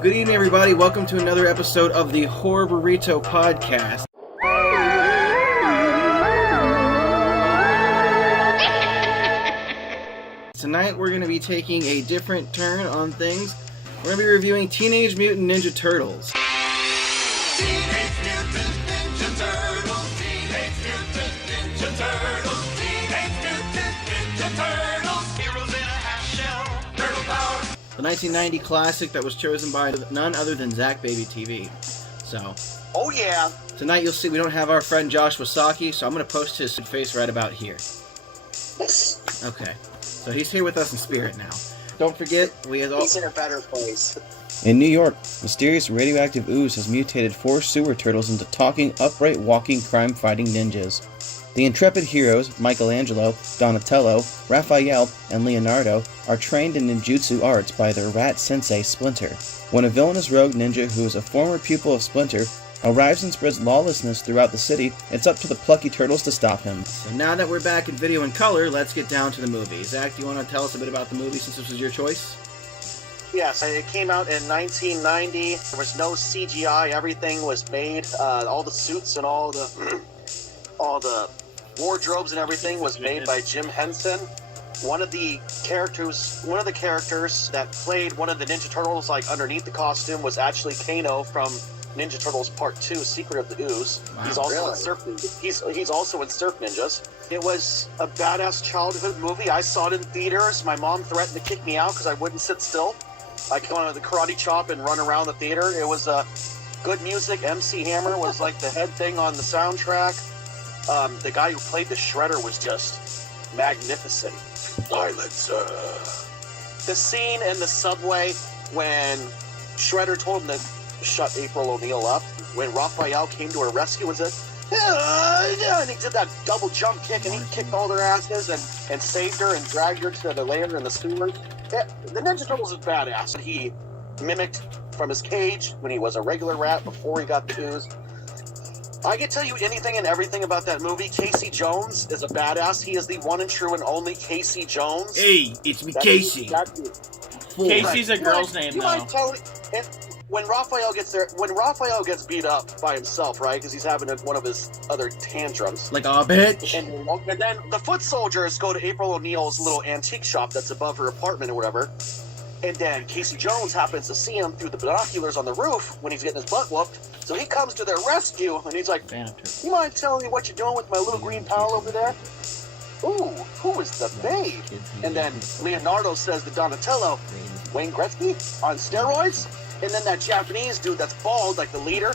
Good evening, everybody. Welcome to another episode of the Horror Burrito podcast. Tonight, we're going to be taking a different turn on things. We're going to be reviewing Teenage Mutant Ninja Turtles. Teenage Mutant Ninja Turtles. Teenage Mutant Ninja Turtles. Teenage Mutant Ninja Turtles. Heroes in a half shell. Turtle power. The 1990 classic that was chosen by none other than ZakBabyTV. So, oh yeah. Tonight you'll see we don't have our friend Josh Wasaki, so I'm going to post his face right about here. Okay. So he's here with us in spirit now. Don't forget, he's in a better place. In New York, mysterious radioactive ooze has mutated 4 sewer turtles into talking, upright, walking, crime-fighting ninjas. The intrepid heroes, Michelangelo, Donatello, Raphael, and Leonardo, are trained in ninjutsu arts by their rat sensei, Splinter. When a villainous rogue ninja who is a former pupil of Splinter arrives and spreads lawlessness throughout the city, it's up to the plucky turtles to stop him. So now that we're back in video and color, let's get down to the movie. Zach, do you want to tell us a bit about the movie since this was your choice? Yes, it came out in 1990. There was no CGI. Everything was made. All the suits and all the wardrobes and everything was made by Jim Henson. One of the characters that played one of the Ninja Turtles, like underneath the costume, was actually Kano from Ninja Turtles Part 2, Secret of the Ooze. Wow, he's also really? in Surf Ninjas. He's also in Surf Ninjas. It was a badass childhood movie. I saw it in theaters. My mom threatened to kick me out because I wouldn't sit still. I go on the karate chop and run around the theater. It was good music. MC Hammer was like the head thing on the soundtrack. The guy who played the Shredder was just magnificent. Silencer. The scene in the subway when Shredder told him to shut April O'Neil up, when Raphael came to her rescue, was it? And he did that double jump kick, and he kicked all their asses and saved her and dragged her to the lair in the sewer. The Ninja Turtles is badass. He mimicked from his cage when he was a regular rat before he got the ooze. I can tell you anything and everything about that movie. Casey Jones is a badass. He is the one and true and only Casey Jones. Hey, it's me, Casey. Casey's a girl's name, though. You might tell me, when Raphael gets beat up by himself, right? Because he's having one of his other tantrums. Like, aw, bitch. And then the foot soldiers go to April O'Neil's little antique shop that's above her apartment or whatever. And then Casey Jones happens to see him through the binoculars on the roof when he's getting his butt whooped. So he comes to their rescue, and he's like, you mind telling me what you're doing with my little green pal over there? Ooh, who is the babe? And then Leonardo says to Donatello, Wayne Gretzky on steroids? And then that Japanese dude that's bald, like the leader,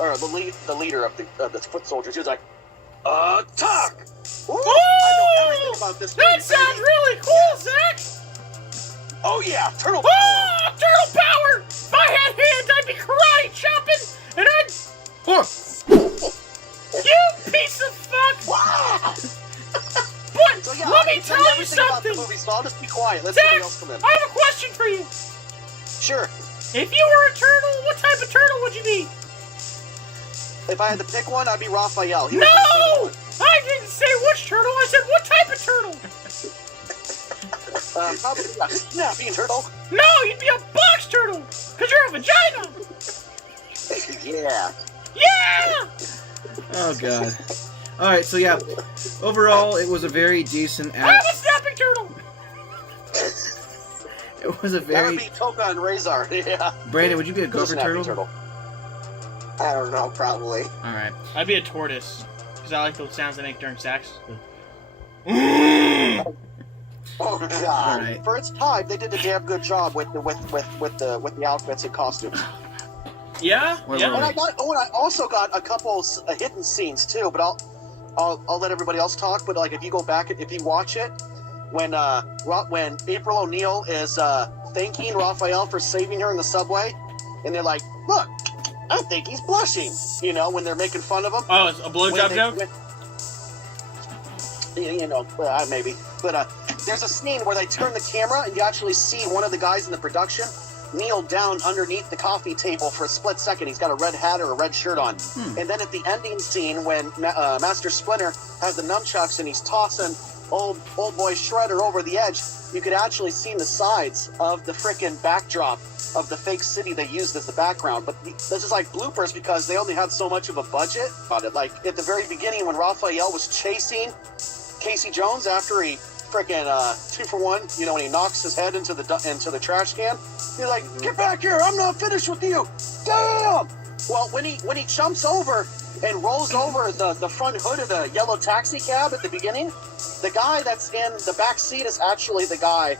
or the leader of the foot soldiers, he was like, talk! Ooh, I know everything about this movie. That sounds really cool, Zach! Oh yeah, turtle power! Oh, turtle power! If I had hands, I'd be karate chopping, and I'd... You piece of fuck! But, So, yeah, let me tell you something! Movie, so I'll just be quiet, let Zach, somebody else come in. I have a question for you. Sure. If you were a turtle, what type of turtle would you be? If I had to pick one, I'd be Raphael. No! I didn't say which turtle, I said what type of turtle! Probably a snapping turtle. No, you'd be a box turtle! Because you're a vagina! Yeah. Yeah! Oh, God. Alright, so yeah, overall, it was a very decent I'm a snapping turtle! It was a That very... would be Toka and Razor, yeah. Brandon, would you be a gopher turtle? I don't know, probably. Alright. I'd be a tortoise, because I like those sounds they make during sex. Oh God! Right. For its time, they did a damn good job with the outfits and costumes. Yeah, Where yeah. were And I also got a couple hidden scenes too. But I'll let everybody else talk. But like, if you go back, if you watch it, when April O'Neil is thanking Raphael for saving her in the subway, and they're like, "Look, I think he's blushing," you know, when they're making fun of him. Oh, it's a blowjob joke? Maybe. But there's a scene where they turn the camera and you actually see one of the guys in the production kneel down underneath the coffee table for a split second. He's got a red hat or a red shirt on. And then at the ending scene when Master Splinter has the nunchucks and he's tossing old boy Shredder over the edge, you could actually see the sides of the frickin' backdrop of the fake city they used as the background. But this is like bloopers because they only had so much of a budget on it. Like at the very beginning when Raphael was chasing Casey Jones after he frickin' 2-for-1, you know, when he knocks his head into the trash can, he's like, "Get back here! I'm not finished with you!" Damn! Well, when he jumps over and rolls over the front hood of the yellow taxi cab at the beginning, the guy that's in the back seat is actually the guy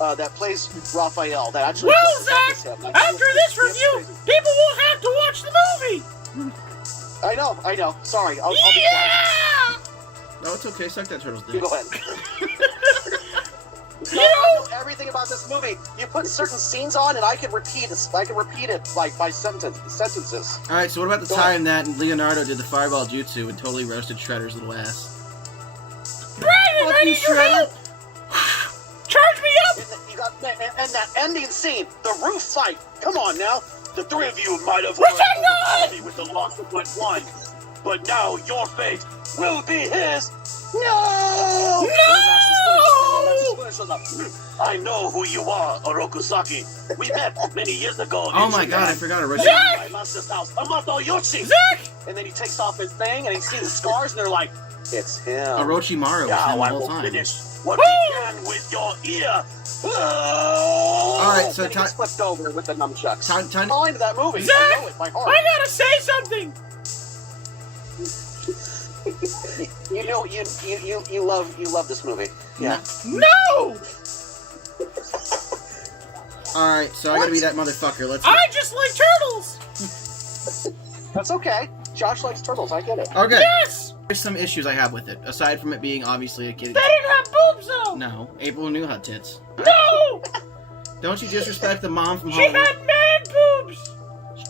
that plays Raphael. That actually. Well, Zach, after this review, people will have to watch the movie. I know. Sorry, I'll be Yeah! No, it's okay. Suck that turtle's quiet. You dick. go ahead. You I know, know everything about this movie. You put certain scenes on, and I can repeat it. I can repeat it like by sentences. All right. So what about the time that Leonardo did the fireball jutsu and totally roasted Shredder's little ass? Brandon, I need your help. Charge me up. You got and that ending scene, the roof fight. Come on now. The three of you might have Pretend won with the loss of but one, but now your fate will be his. No! I know who you are, Orokusaki. We met many years ago. Oh my god, I forgot Orochi. My master's house, Amato Yoshi. Zach! And then he takes off his thing, and he sees the scars, and they're like, "It's him." Orochimaru was Now him the I whole will time. finish what began with your ear. All right, so he gets flipped over with the nunchucks. Time- All into that movie. Zach, I know it by heart. I gotta say something. You love this movie. Yeah. No! Alright, so I gotta be that motherfucker. Let's. I just like turtles. That's okay. Josh likes turtles. I get it. Okay. Yes! There's some issues I have with it, aside from it being obviously a kid. They didn't have boobs though. No, April knew how tits. No! Don't you disrespect the mom from She Halloween. had man boobs.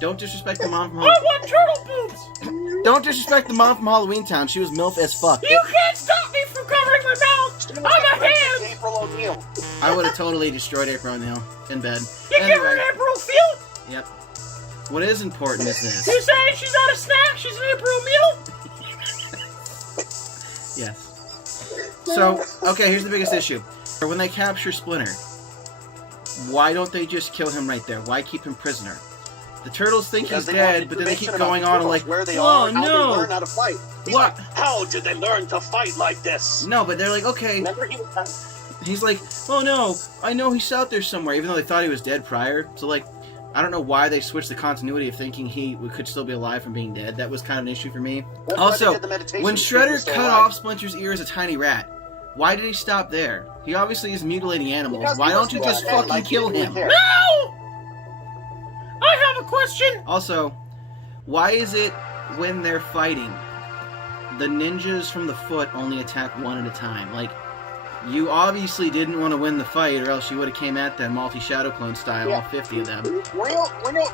Don't disrespect the mom from I Halloween. want turtle boobs. Don't disrespect the mom from Halloween Town. She was MILF as fuck. You can't stop me from covering my mouth. I'm a hand. April O'Neil. I would have totally destroyed April O'Neil in bed. You give her an April feel? Yep. What is important is this. You saying she's not a snack? She's an April meal? Yes. So, okay, here's the biggest issue. When they capture Splinter, why don't they just kill him right there? Why keep him prisoner? The turtles think Because he's they have dead, but then they keep information going about on and turtles, like, where they oh are, how no! they learn how to fight. He's What? like, how did they learn to fight like this? No, but they're like, okay. Remember he was. He's like, oh no, I know he's out there somewhere, even though they thought he was dead prior. So like, I don't know why they switched the continuity of thinking he could still be alive from being dead. That was kind of an issue for me. That's why Also, they did the meditation when to keep him Shredder still cut alive. off Splinter's ear as a tiny rat, why did he stop there? He obviously is mutilating animals. Because Why he don't you was just dead, fucking like, kill he him? didn't No! I have a question. Also, why is it when they're fighting, the ninjas from the foot only attack one at a time? Like, you obviously didn't want to win the fight, or else you would have came at them multi-shadow clone style, all 50 of them.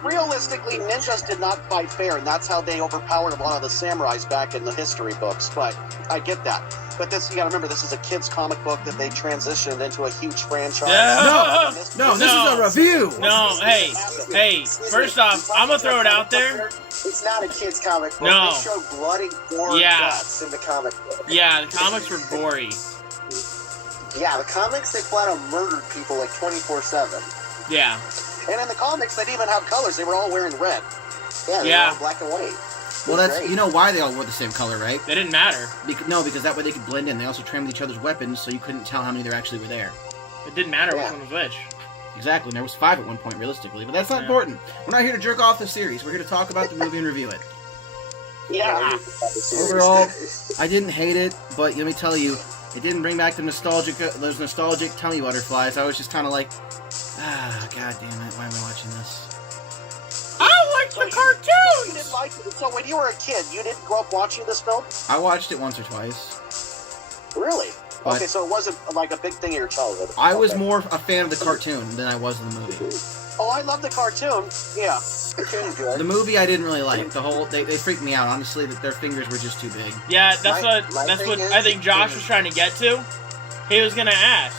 Realistically, ninjas did not fight fair, and that's how they overpowered a lot of the samurais back in the history books. But I get that. But this, you gotta remember, this is a kid's comic book that they transitioned into a huge franchise. Yeah. No, this is a review! No, hey, first off, I'm gonna throw it out there. It's not a kid's comic book. No. They show bloody gore Yeah. guts in the comic book. Yeah, the comics were gory. Yeah, the comics, they flat out murdered people like 24/7. Yeah. And in the comics, they didn't even have colors. They were all wearing red. Yeah, they Yeah. were all black and white. Well, that's, Great. you know why they all wore the same color, right? They didn't matter. No, because that way they could blend in. They also trimmed each other's weapons, so you couldn't tell how many there actually were there. It didn't matter Yeah. which one was which. Exactly, and there was 5 at one point, realistically. But that's not Yeah. important. We're not here to jerk off the series. We're here to talk about the movie and review it. Yeah. Overall, I didn't hate it, but let me tell you, it didn't bring back those nostalgic tummy butterflies. I was just kind of like, god damn it, why am I watching this? I like the You cartoons! didn't like it. So when you were a kid, you didn't grow up watching this film? I watched it once or twice. Really? But- Okay, so it wasn't like a big thing in your childhood. I was Okay. more a fan of the cartoon than I was of the movie. Oh, I love the cartoon. Yeah. Cartoon's good. The movie I didn't really like. The whole they freaked me out, honestly, that their fingers were just too big. Yeah, that's My what thing is- I think Josh was trying to get to. He was gonna ask.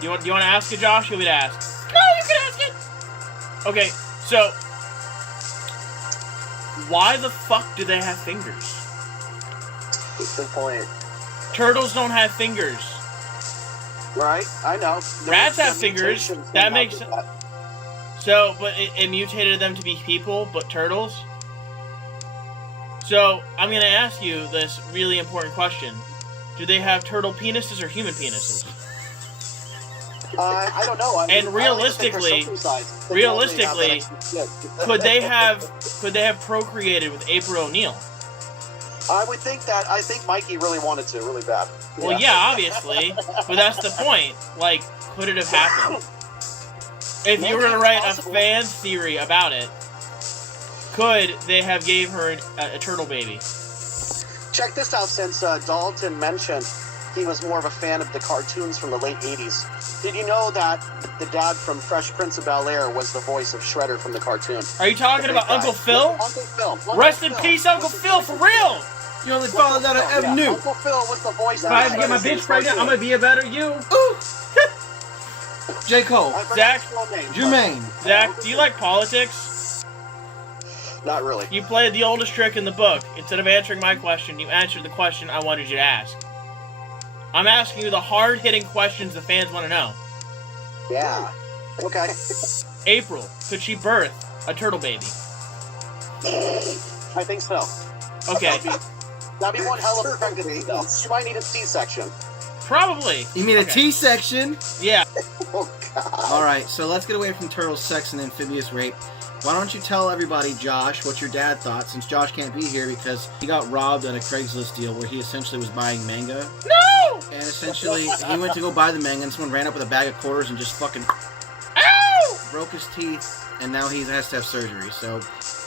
Do you want to ask it, Josh? You want me to ask? No, you can ask it. Okay, so why the fuck do they have fingers? Good point. Turtles don't have fingers. Right? I know. Rats have The fingers. mutations That came makes out sense. with that. So, but it mutated them to be people, but turtles? So, I'm going to ask you this really important question. Do they have turtle penises or human penises? I don't know. I mean, And I don't even think they're circumcised. They totally have that extra shit. could they have procreated with April O'Neil? I would think that. I think Mikey really wanted to, really bad. Well, yeah, obviously, but that's the point. Like, could it have happened? If you were Maybe to write a possible. fan theory about it, could they have gave her a turtle baby? Check this out. Since Dalton mentioned he was more of a fan of the cartoons from the late 80s, did you know that the dad from Fresh Prince of Bel-Air was the voice of Shredder from the cartoon? Are you talking The about big Uncle guy. Phil? Uncle Phil. Uncle Rest in Phil. peace, Uncle Phil, for real! You only followed that on M. New. Uncle Phil was the voice If I of had to get my bitch pregnant, I'm gonna be a better you. Ooh. J. Cole. I forgot Zach. his full name, but- Jermaine. Zach, do you like politics? Not really. You played the oldest trick in the book. Instead of answering my question, you answered the question I wanted you to ask. I'm asking you the hard-hitting questions the fans want to know. Yeah. Okay. April, could she birth a turtle baby? I think so. Okay, That'd be one hell of a pregnancy, though. You might need a C-section. probably. You mean a Okay. T-section? Yeah. Oh, God. All right, so let's get away from turtle sex and amphibious rape. Why don't you tell everybody, Josh, what your dad thought, since Josh can't be here because he got robbed at a Craigslist deal where he essentially was buying manga. No! And essentially, he went to go buy the manga and someone ran up with a bag of quarters and just fucking Ow! broke his teeth, and now he has to have surgery. So,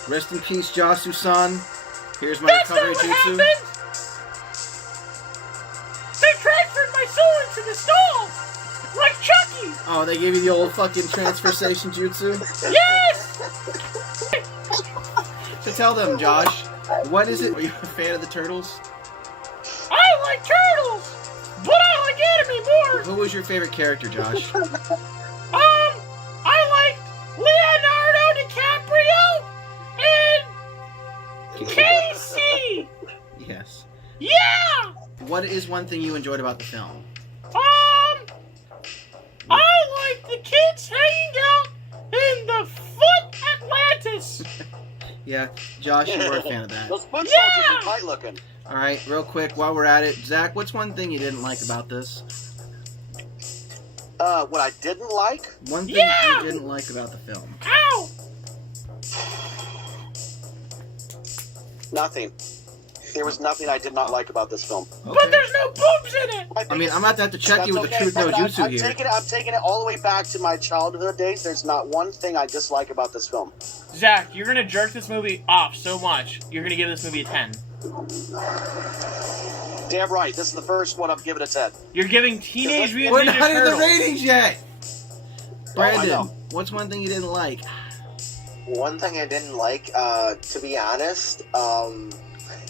rest in peace, Jasu-san. Here's my That's not recovery what jutsu. happened! They transferred my soul into the stall! Like Chucky! Oh, they gave you the old fucking transversation jutsu? Yes! So tell them, Josh, what is it? Are you a fan of the Turtles? I like turtles! But I like anime more! Who was your favorite character, Josh? I like Leonardo DiCaprio and Casey! Yes. Yeah! What is one thing you enjoyed about the film? I like the kids hanging out in the Foot Atlantis! Yeah, Josh, you were a fan of that. Those foot soldiers Yeah! are tight looking. Alright, real quick, while we're at it, Zach, what's one thing you didn't like about this? What I didn't like? One thing Yeah! you didn't like about the film? Ow! Nothing. There was nothing I did not like about this film. But there's no boobs in it! I mean, I'm about to have to check you with the Truth No Jutsu I'm here. taking it all the way back to my childhood days. There's not one thing I dislike about this film. Zach, you're gonna jerk this movie off so much, you're gonna give this movie a 10. Damn right. This is the first one I'm giving a 10. You're giving Teenage Mutant We're Ninja not in the Turtles. ratings yet! I Brandon, know. what's one thing you didn't like? One thing I didn't like, to be honest,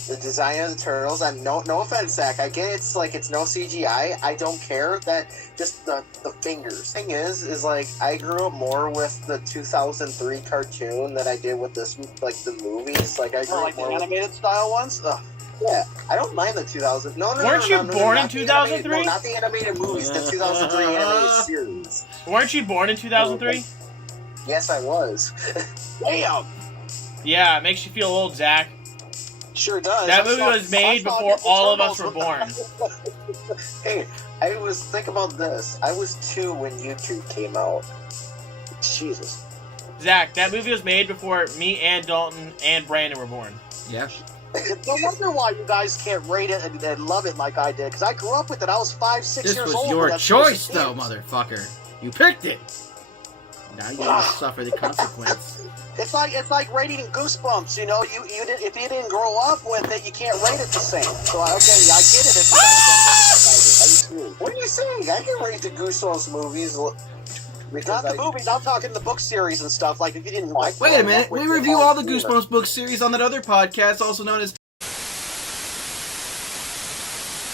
the design of the turtles. And no offense, Zach. I get it's like it's no CGI. I don't care. That just the fingers. Thing is like I grew up more with the 2003 cartoon than I did with this like the movies. Like I grew Oh, up like the more with, animated style ones? Ugh. yeah. I don't mind the 2000. No, Weren't you born in not the 2003? no, not the animated movies. The 2003 animated series. Weren't you born in 2003? Yes, I was. Damn. Yeah, it makes you feel old, Zach. Sure does. That I movie saw- was made I saw before Ninja all of us Turtles were born. Hey, think about this. I was 2 when YouTube came out. Jesus. Zach, that movie was made before me and Dalton and Brandon were born. Yeah. No wonder why you guys can't rate it and love it like I did, because I grew up with it. I was 5-6 This years was old. your when that choice, shit was though, motherfucker. You picked it. Now you must suffer the consequence. It's like rating Goosebumps. You know, you didn't, if you didn't grow up with it, you can't rate it the same. So okay, I get it. If you don't What are you saying? I can rate the Goosebumps movies. not the movies. I'm talking the book series and stuff. Like if you didn't like. Wait a minute, we review all the Goosebumps book series on that other podcast, also known as...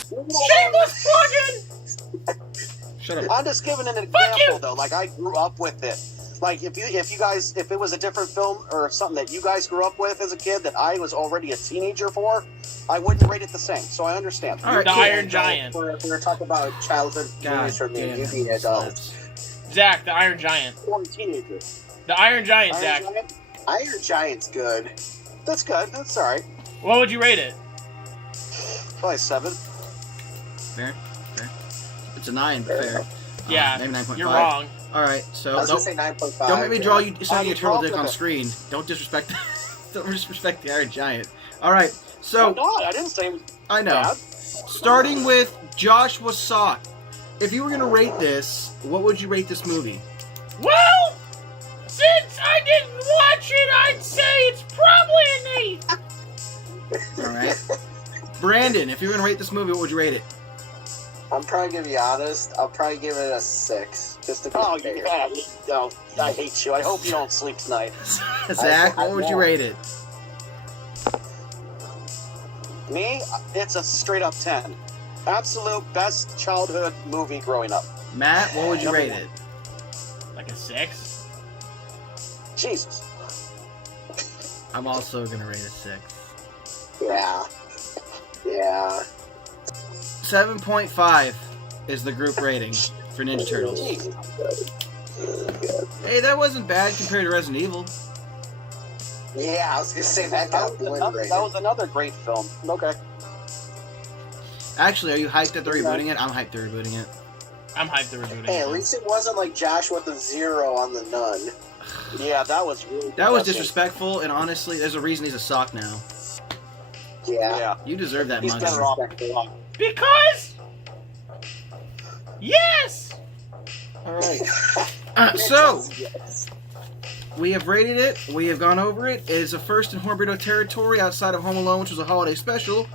Shameless plugging! Shut up. I'm just giving an you! example though. Like I grew up with it. Like if it was a different film or something that you guys grew up with as a kid that I was already a teenager for, I wouldn't rate it the same. So I understand. All right, The cool. Iron Giant. We're talking about childhood God movies from damn you it. being adults. Zach, the Iron Giant. Or a teenager. The Iron Giant, Iron Zach. Giant? Iron Giant's good. That's good. That's all right. What would you rate it? Probably 7. Fair. It's a 9, but fair. Yeah, maybe 9.5. you're wrong. All right, I so was gonna say 9.5. don't make me draw you I'm signing a turtle dick on confident. screen. Don't disrespect. Don't disrespect the Iron Giant. All right, I'm so not. I didn't say it was I know. bad. Starting with Joshua Sock. If you were gonna rate this, what would you rate this movie? Well, since I didn't watch it, I'd say it's probably an 8. All right, Brandon. If you were gonna rate this movie, what would you rate it? I'm probably gonna be honest. I'll probably give it a 6, just to be Oh, fair. yeah. No, I hate you. I hope you don't sleep tonight. Zach, I what would you won't. rate it? Me, it's a straight up 10. Absolute best childhood movie growing up. Matt, what would you Number rate one. it? Like a 6? Jesus. I'm also gonna rate it 6. Yeah. Yeah. 7.5 is the group rating for Ninja Turtles. Jesus. Hey, that wasn't bad compared to Resident Evil. Yeah, I was gonna say that got obliterated. That was another great film. Okay. Actually, are you hyped that they're rebooting it? I'm hyped they're rebooting it. I'm hyped they're rebooting Hey, it. at least it wasn't like Josh with the 0 on the Nun. Yeah, that was really That was depressing. disrespectful, and honestly, there's a reason he's a sock now. Yeah. Yeah. You deserve that He's monkey. better off. Because... Yes! Alright. So, we have rated it. We have gone over it. It is a first in Burrito territory outside of Home Alone, which was a holiday special.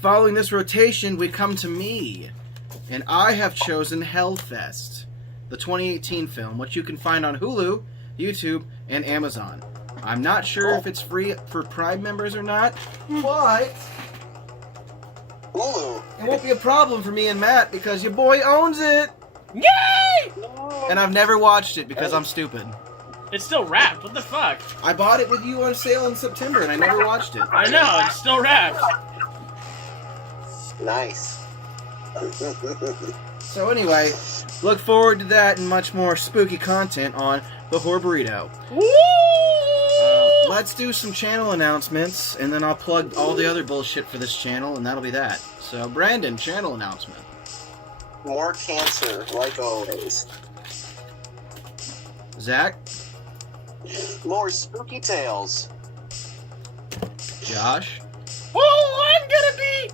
Following this rotation, we come to me. And I have chosen Hellfest, the 2018 film, which you can find on Hulu, YouTube, and Amazon. I'm not sure if it's free for Prime members or not, but Hulu. it won't be a problem for me and Matt because your boy owns it. Yay! And I've never watched it because I'm stupid. It's still wrapped. What the fuck? I bought it with you on sale in September and I never watched it. I know, it's still wrapped. Nice. So anyway, look forward to that and much more spooky content on the Burrito. Woo! Let's do some channel announcements and then I'll plug all the other bullshit for this channel and that'll be that. So Brandon, channel announcement. More cancer, like always. Zach, More spooky tales. Josh, Oh, I'm gonna be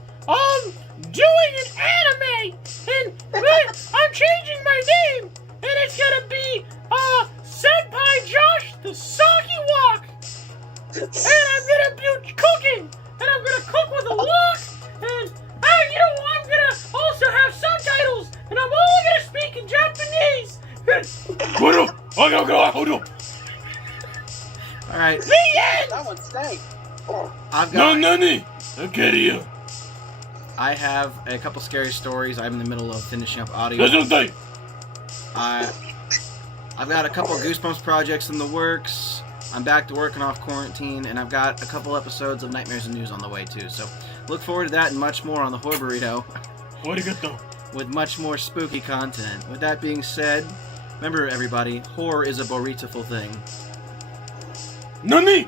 doing an anime, and I'm changing my name, and it's gonna be Senpai Josh the Saki Walk, and I'm gonna be cooking, and I'm gonna cook with a wok, and you know what? I'm gonna also have subtitles, and I'm only gonna speak in Japanese. all right, The end. That one stank. Oh, I've got. nani. Okay, I have a couple scary stories. I'm in the middle of finishing up audio. I've got a couple of Goosebumps projects in the works. I'm back to working off quarantine, and I've got a couple episodes of Nightmares and News on the way too. So look forward to that and much more on the Burrito, with much more spooky content. With that being said, remember everybody, horror is a burrito-ful thing. Nani.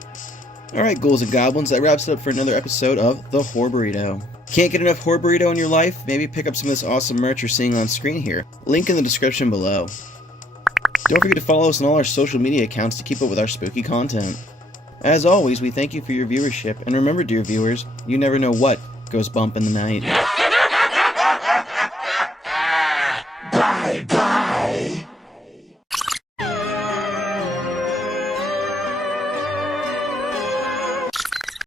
Alright, ghouls and goblins, that wraps it up for another episode of The Burrito. Can't get enough Burrito in your life? Maybe pick up some of this awesome merch you're seeing on screen here. Link in the description below. Don't forget to follow us on all our social media accounts to keep up with our spooky content. As always, we thank you for your viewership, and remember, dear viewers, you never know what goes bump in the night.